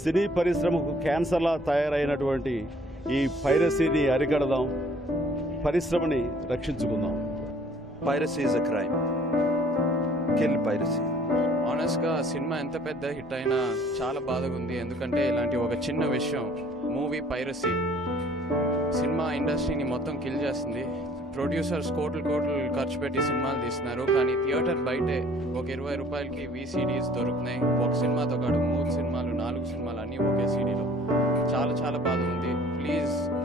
సినీ పరిశ్రమకు క్యాన్సర్లా తయారైనటువంటి ఈ పైరసీని అరికడదాం, పరిశ్రమని రక్షించుకుందాం. Piracy is a crime. Kill piracy. ఆనెస్ట్గా సినిమా ఎంత పెద్ద హిట్ అయినా చాలా బాధగా ఉంది. ఎందుకంటే ఇలాంటి ఒక చిన్న విషయం, మూవీ పైరసీ సినిమా ఇండస్ట్రీని మొత్తం కిల్ చేస్తుంది. ప్రొడ్యూసర్స్ కోట్లు ఖర్చు పెట్టి సినిమాలు తీస్తున్నారు, కానీ థియేటర్ బయటే ఒక 20 రూపాయలకి VCDs దొరుకుతున్నాయి. ఒక సినిమాతో కాదు 3 సినిమాలు 4 సినిమాలు అన్నీ ఒకే సీడీలో. చాలా బాధ ఉంది.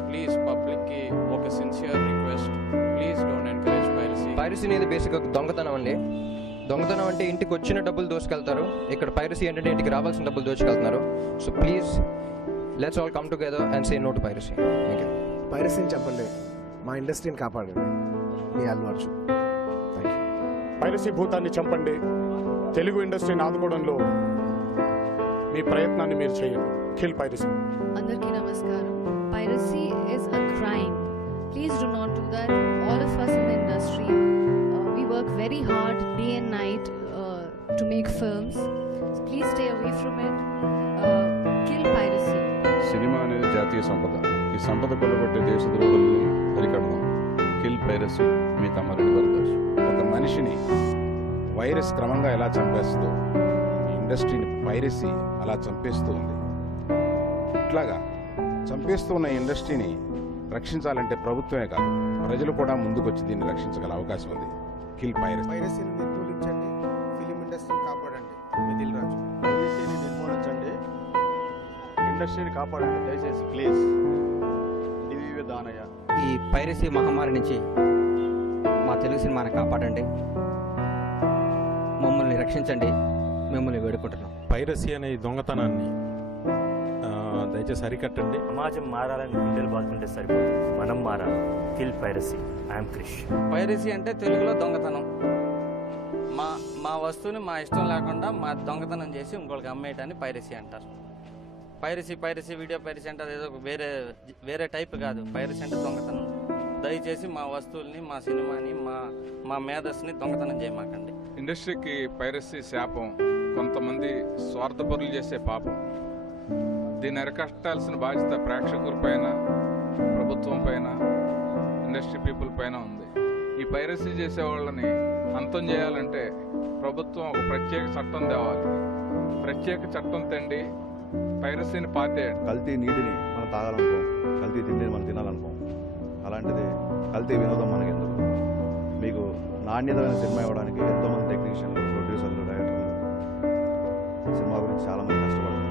ప్లీజ్ పబ్లిక్కి ఒక sincere request, please don't encourage piracy. Piracy అనేది బేసిక్గా దొంగతనం అండి. దొంగతనం అంటే ఇంటికి వచ్చిన డబ్బులు దోచుకెళ్తారు. ఇక్కడ పైరసీ అంటే ఇంటికి రావాల్సిన డబ్బులు దోచుకెళ్తున్నారు. So please let's all come together and say no to piracy. Thank you. పైరసీని చెప్పండి, మా ఇండస్ట్రీని కాపాడండి. మీ Allu Arjun. Thank you. Piracy భూతాన్ని చంపండి, తెలుగు ఇండస్ట్రీని ఆదుకోవడంలో మీ ప్రయత్నాన్ని మీరు చేయండి. Kill piracy. అందరికీ నమస్కారం. Piracy is a crime. Please do not do that. All of us in the industry, we work very hard day and night to make films. So please stay away from it. Kill piracy. Cinema అనేది జాతీయ సంపద. ఈ సంపద కొలగొట్టే దేశద్రోహుల్ని అరికడదాం. Kill piracy. మీ తమ్మారెడ్డి వరదాస్. ఒక మనిషిని వైరస్ క్రమంగా ఎలా చంపేస్తుందో ఇండస్ట్రీని పైరసీ అలా చంపేస్తూ ఉంది. ఇట్లాగా చంపేస్తూ ఉన్న ఇండస్ట్రీని రక్షించాలంటే ప్రభుత్వమే కాదు, ప్రజలు కూడా ముందుకొచ్చి దీన్ని రక్షించగల అవకాశం ఉంది. Kill piracy. పైరసీని నిర్మూలించండి, ఫిలిం ఇండస్ట్రీని కాపాడండి. మిథిల్ రాజు. పైరసీని నిర్మూలించండి, ఇండస్ట్రీని కాపాడండి దయచేసి ప్లీజ్. డివివి దానయ్య. ఈ పైరసీ మహమ్మారి నుంచి మా తెలుగు సినిమాని కాపాడండి, మమ్మల్ని రక్షించండి, మిమ్మల్ని వేడుకుంటున్నాం. పైరసీ అనే ఈ దొంగతనాన్ని దయచేసి అరికట్టండి. సమాజం మారాలని గుండెలు బాదుకుంటే సరిపోతుంది, మనం మారాలి. Kill piracy. I'm Krish. Piracy అంటే తెలుగులో దొంగతనం. మా వస్తువుని మా ఇష్టం లేకుండా మా దొంగతనం చేసి ఇంకొకరికి అమ్మేయటాన్ని పైరసీ అంటారు. పైరసీ వీడియో పైరసీ అంటే అదేదో వేరే టైప్ కాదు. పైరసీ అంటే దొంగతనం. దయచేసి మా వస్తువుల్ని, మా సినిమాని, మా మేధస్సుని దొంగతనం చేయమాకండి. ఇండస్ట్రీకి పైరసీ శాపం, కొంతమంది స్వార్థపరులు చేసే పాపం. దీన్ని అరికట్టాల్సిన బాధ్యత ప్రేక్షకుల పైన, ప్రభుత్వం పైన, ఇండస్ట్రీ పీపుల్ పైన ఉంది. ఈ పైరసీ చేసే వాళ్ళని అంతం చేయాలంటే ప్రభుత్వం ఒక ప్రత్యేక చట్టం తేవాలి. ప్రత్యేక చట్టం తండి పైరసీని పాతేయండి. కల్తీ నీటిని మనం తాగాలనుకోం, కల్తీ తిండిని మనం తినాలనుకోం. అలాంటిది కల్తీ వినోదం మనకెందుకు? మీకు నాణ్యతమైన సినిమా ఇవ్వడానికి ఎంతోమంది టెక్నీషియన్లు, ప్రొడ్యూసర్లు, డైరెక్టర్లు సినిమా గురించి చాలామంది కష్టపడుతున్నారు.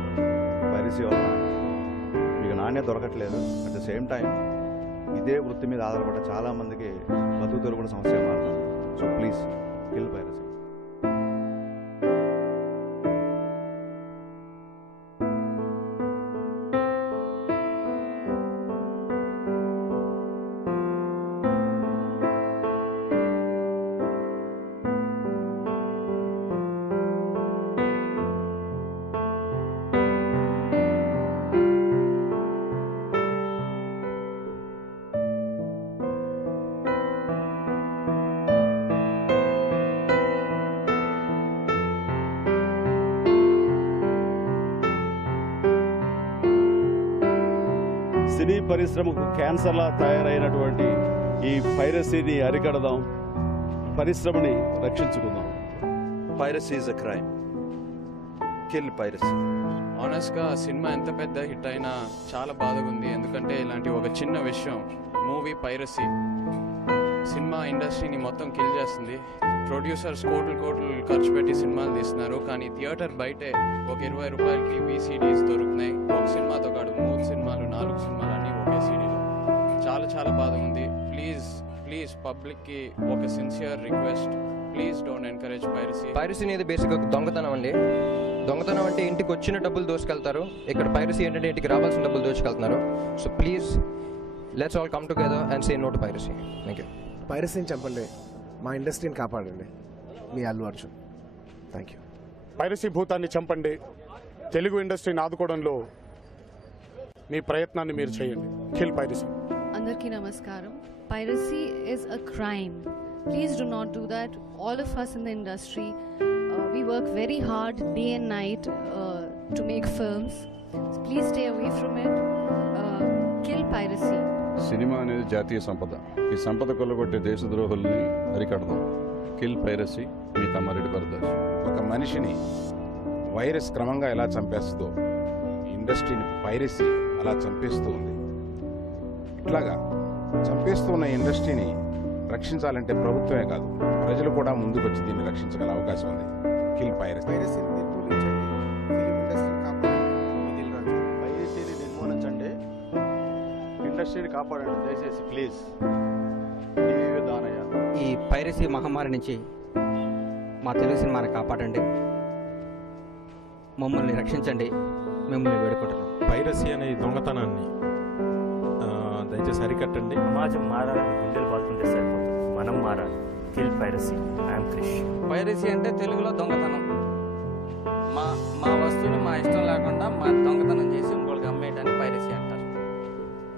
పైరసీ వల్ల మీకు నాణ్యత దొరకట్లేదు. అట్ ద సేమ్ టైం ఇదే వృత్తి మీద ఆధారపడ్డ చాలామందికి బతుకు తెరువు కూడా సమస్య మారుతుంది. So please kill piracy. Cine పరిశ్రమకు క్యాన్సర్లా తయారైనటువంటి ఈ పైరసీని అరికడదాం, పరిశ్రమని రక్షించుకుందాం. Piracy is a crime. Kill piracy. ఆనెస్ట్గా సినిమా ఎంత పెద్ద హిట్ అయినా చాలా బాధగా ఉంది. ఎందుకంటే ఇలాంటి ఒక చిన్న విషయం, మూవీ పైరసీ సినిమా ఇండస్ట్రీని మొత్తం కిల్ చేస్తుంది. ప్రొడ్యూసర్స్ కోట్లు ఖర్చు పెట్టి సినిమాలు తీస్తున్నారు, కానీ థియేటర్ బయటే ఒక 20 రూపాయలకి VCDs దొరుకుతున్నాయి. ఒక సినిమాతో కాదు 3 సినిమాలు 4 సినిమాలు అన్నీ ఒకే సీడీలో. చాలా బాధ ఉంది. ప్లీజ్ పబ్లిక్కి ఒక sincere request, please don't encourage piracy. Piracy అనేది బేసిక్గా దొంగతనం అండి. దొంగతనం అంటే ఇంటికి వచ్చిన డబ్బులు దోచుకెళ్తారు. ఇక్కడ పైరసీ అంటే ఇంటికి రావాల్సిన డబ్బులు దోచుకెళ్తున్నారు. So please let's all come together and say no to piracy. Thank you. పైరసీని చెప్పండి, మా ఇండస్ట్రీని కాపాడండి. మీ Allu Arjun. Thank you. Piracy భూతాన్ని చంపండి, తెలుగు ఇండస్ట్రీని ఆదుకోవడంలో మీ ప్రయత్నాన్ని మీరు చేయండి. Kill piracy. అందరికీ నమస్కారం. Piracy is a crime. Please do not do that. All of us in the industry, we work very hard day and night to make films. So please stay away from it. Kill piracy. Cinema అనేది జాతీయ సంపద. ఈ సంపద కొల్లగొట్టే దేశద్రోహుల్ని అరికడదాం. Kill piracy. మీ తమ్మారెడ్డి భరద్వాజ్. ఒక మనిషిని వైరస్ క్రమంగా ఎలా చంపేస్తుందో ఇండస్ట్రీని పైరసీ అలా చంపేస్తూ ఉంది. ఇట్లాగా చంపేస్తూ ఉన్న ఇండస్ట్రీని రక్షించాలంటే ప్రభుత్వమే కాదు, ప్రజలు కూడా ముందుకొచ్చి దీన్ని రక్షించగల అవకాశం ఉంది. Kill piracy. పైరసీని నిర్మూలించండి, ఫిలిం ఇండస్ట్రీని కాపాడండి. మీ దిల్ రాజు. పైరసీని నిర్మూలించండి, ఇండస్ట్రీని కాపాడండి దయచేసి ప్లీజ్. టీవీ దానయ్య. ఈ పైరసీ మహమ్మారి నుంచి మా తెలుగు సినిమాని కాపాడండి, మమ్మల్ని రక్షించండి, మిమ్మల్ని వేడుకుంటున్నాం. పైరసీ అనే ఈ దొంగతనాన్ని దయచేసి అరికట్టండి. సమాజం మారాలని గుండెలు బాదుకుంటే సరిపోతుంది, మనం మారాలి. Kill piracy. I'm Krish. Piracy అంటే తెలుగులో దొంగతనం. మా వస్తువుని మా ఇష్టం లేకుండా మా దొంగతనం చేసి ఇంకోళ్ళకి అమ్మేయటాన్ని పైరసీ అంటారు.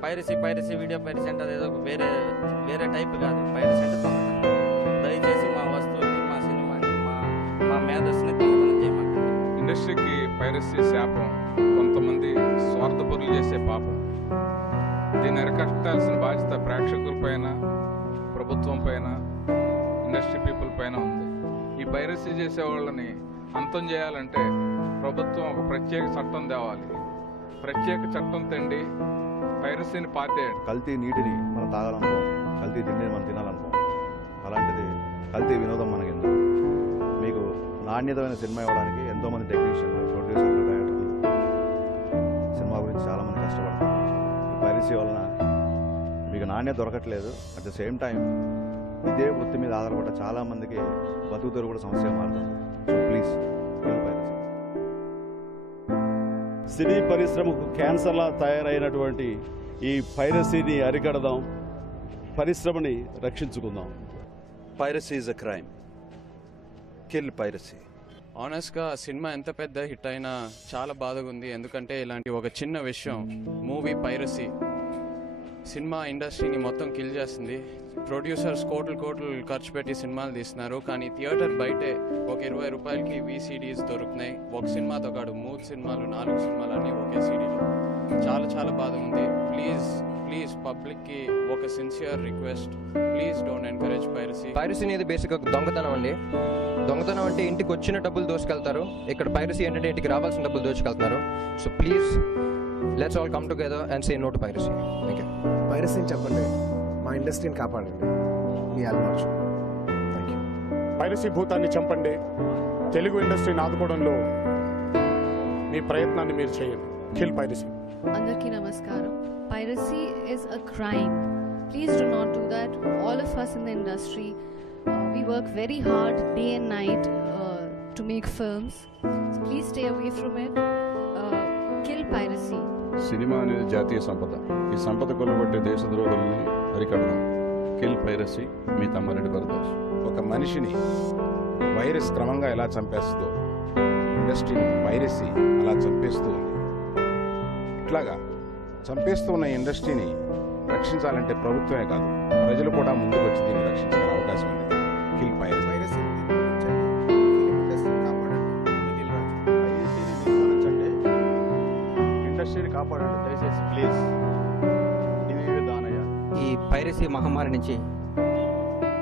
పైరసీ వీడియో పైరసీ అంటే అదేదో వేరే టైప్ కాదు. పైరసీ అంటే దొంగతనం. దయచేసి మా వస్తువుని, మా సినిమాని, మా మేధస్సుని దొంగతనం చేయమంటారు. ఇండస్ట్రీకి పైరసీ శాపం, కొంతమంది స్వార్థపరులు చేసే పాపం. దీన్ని అరికట్టాల్సిన బాధ్యత ప్రేక్షకుల పైన, ప్రభుత్వం పైన, ఇండస్ట్రీ పీపుల్ పైన ఉంది. ఈ పైరసీ చేసే వాళ్ళని అంతం చేయాలంటే ప్రభుత్వం ఒక ప్రత్యేక చట్టం తేవాలి. ప్రత్యేక చట్టం తెండి పైరసీని పాతేయండి. కల్తీ నీటిని మనం తాగాలనుకోం, కల్తీ తిండిని మనం తినాలనుకోం. అలాంటిది కల్తీ వినోదం మనకెందుకు? మీకు నాణ్యతమైన సినిమా ఇవ్వడానికి ఎంతోమంది టెక్నీషియన్లు, ప్రొడ్యూసర్లు, డైరెక్టర్లు సినిమా గురించి చాలామంది కష్టపడతారు. పైరసీ వలన మీకు నాణ్యత దొరకట్లేదు. అట్ ద సేమ్ టైం ఇదే వృత్తి మీద ఆధారపడ్డ చాలామందికి బతుకుతారు కూడా సమస్యగా మారుతుంది. So please kill piracy. Cine పరిశ్రమకు క్యాన్సర్లా తయారైనటువంటి ఈ పైరసీని అరికడదాం, పరిశ్రమని రక్షించుకుందాం. Piracy is a crime. Kill piracy. ఆనెస్ట్గా సినిమా ఎంత పెద్ద హిట్ అయినా చాలా బాధగా ఉంది. ఎందుకంటే ఇలాంటి ఒక చిన్న విషయం, మూవీ పైరసీ, సినిమా ఇండస్ట్రీని మొత్తం కిల్ చేస్తుంది. ప్రొడ్యూసర్స్ కోట్లు ఖర్చు పెట్టి సినిమాలు తీస్తున్నారు, కానీ థియేటర్ బయటే ఒక 20 రూపాయలకి VCDs దొరుకుతున్నాయి. ఒక సినిమాతో కాదు, 3 సినిమాలు 4 సినిమాలు అన్నీ ఒకే సీడీలో. చాలా బాధ ఉంది. ప్లీజ్ పబ్లిక్కి ఒక sincere request, please don't encourage piracy. Piracy అనేది బేసిక్గా దొంగతనం అండి. దొంగతనం అంటే ఇంటికి వచ్చిన డబ్బులు దోచుకెళ్తారు. ఇక్కడ పైరసీ ఏంటంటే ఇంటికి రావాల్సిన డబ్బులు దోచుకెళ్తున్నారు. So please let's all come together and say no to piracy. Okay, పైరసీని చెప్పండి, మా ఇండస్ట్రీని కాపాడండి. మీ Allu Arjun. Thank you. Piracy భూతాన్ని చంపండి, తెలుగు ఇండస్ట్రీని ఆదుకోవడంలో మీ ప్రయత్నాన్ని మీరు చేయండి. Kill piracy. Andarki namaskaram. Piracy is a crime. Please do not do that. All of us in the industry, we work very hard day and night to make films. So please stay away from it. Kill piracy. Cinema అనేది జాతీయ సంపద. ఈ సంపద కొల్లగొట్టే దేశద్రోహుల్ని అరికడదాం. Kill piracy. మీ తమ్మారెడ్డి భరద్వాజ్. ఒక మనిషిని వైరస్ క్రమంగా ఎలా చంపేస్తుందో ఇండస్ట్రీని పైరసీ అలా చంపేస్తూ ఉంది. ఇట్లాగా చంపేస్తూ ఉన్న ఇండస్ట్రీని రక్షించాలంటే ప్రభుత్వమే కాదు, ప్రజలు కూడా ముందుకొచ్చి దీన్ని రక్షించగల అవకాశం ఉంది. Kill piracy. పైరసీని నిర్మూలించండి, ఫిలిం ఇండస్ట్రీని కాపాడండి. మీ దిల్ రాజు. పైరసీని నిర్మూలించండి, ఇండస్ట్రీని కాపాడండి దయచేసి ప్లీజ్. టీవీ దానయ్య. ఈ పైరసీ మహమ్మారి నుంచి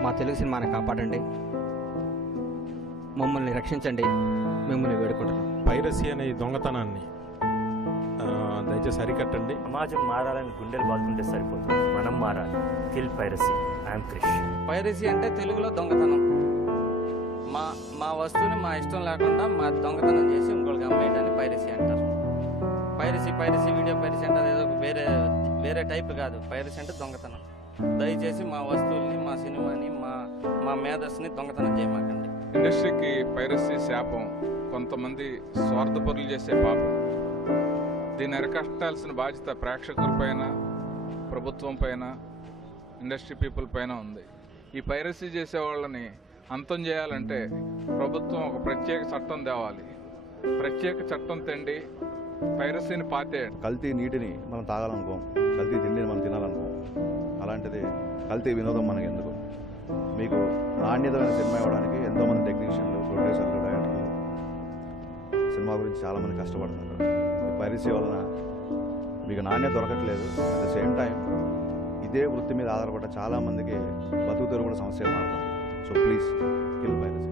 మా తెలుగు సినిమాని కాపాడండి, మమ్మల్ని రక్షించండి, మిమ్మల్ని వేడుకుంటున్నాం. పైరసీ అనే ఈ దొంగతనాన్ని దయచేసి అరికట్టండి. సమాజం మారాలని గుండెలు బాదుకుంటే సరిపోతుంది, మనం మారాలి. Kill piracy. I'm Krish. Piracy అంటే తెలుగులో దొంగతనం. మా వస్తువుని మా ఇష్టం లేకుండా మా దొంగతనం చేసి ఇంకోళ్ళకి అమ్మేయటాన్ని పైరసీ అంటారు. పైరసీ వీడియో పైరసీ అంటే అదేదో వేరే టైప్ కాదు. పైరసీ అంటే దొంగతనం. దయచేసి మా వస్తువుల్ని, మా సినిమాని, మా మేధస్సుని దొంగతనం చేయమాకండి. ఇండస్ట్రీకి పైరసీ శాపం, కొంతమంది స్వార్థపరులు చేసే పాపం. దీన్ని అరికట్టాల్సిన బాధ్యత ప్రేక్షకుల పైన, ప్రభుత్వం పైన, ఇండస్ట్రీ పీపుల్ పైన ఉంది. ఈ పైరసీ చేసే వాళ్ళని అంతం చేయాలంటే ప్రభుత్వం ఒక ప్రత్యేక చట్టం తేవాలి. ప్రత్యేక చట్టం తెండి పైరసీని పాతేయండి. కల్తీ నీటిని మనం తాగాలనుకోం, కల్తీ తిండిని మనం తినాలనుకోం. అలాంటిది కల్తీ వినోదం మనకెందుకు? మీకు నాణ్యతమైన సినిమా ఇవ్వడానికి ఎంతోమంది టెక్నీషియన్లు, ప్రొడ్యూసర్లు, డైరెక్టర్లు సినిమా గురించి చాలామంది కష్టపడుతున్నారు. ఈ పైరసీ వలన మీకు నాణ్యత దొరకట్లేదు. అట్ ద సేమ్ టైం ఇదే వృత్తి మీద ఆధారపడ్డ చాలామందికి బతుకు తెరువు కూడా సమస్య మారుతుంది. So please kill piracy.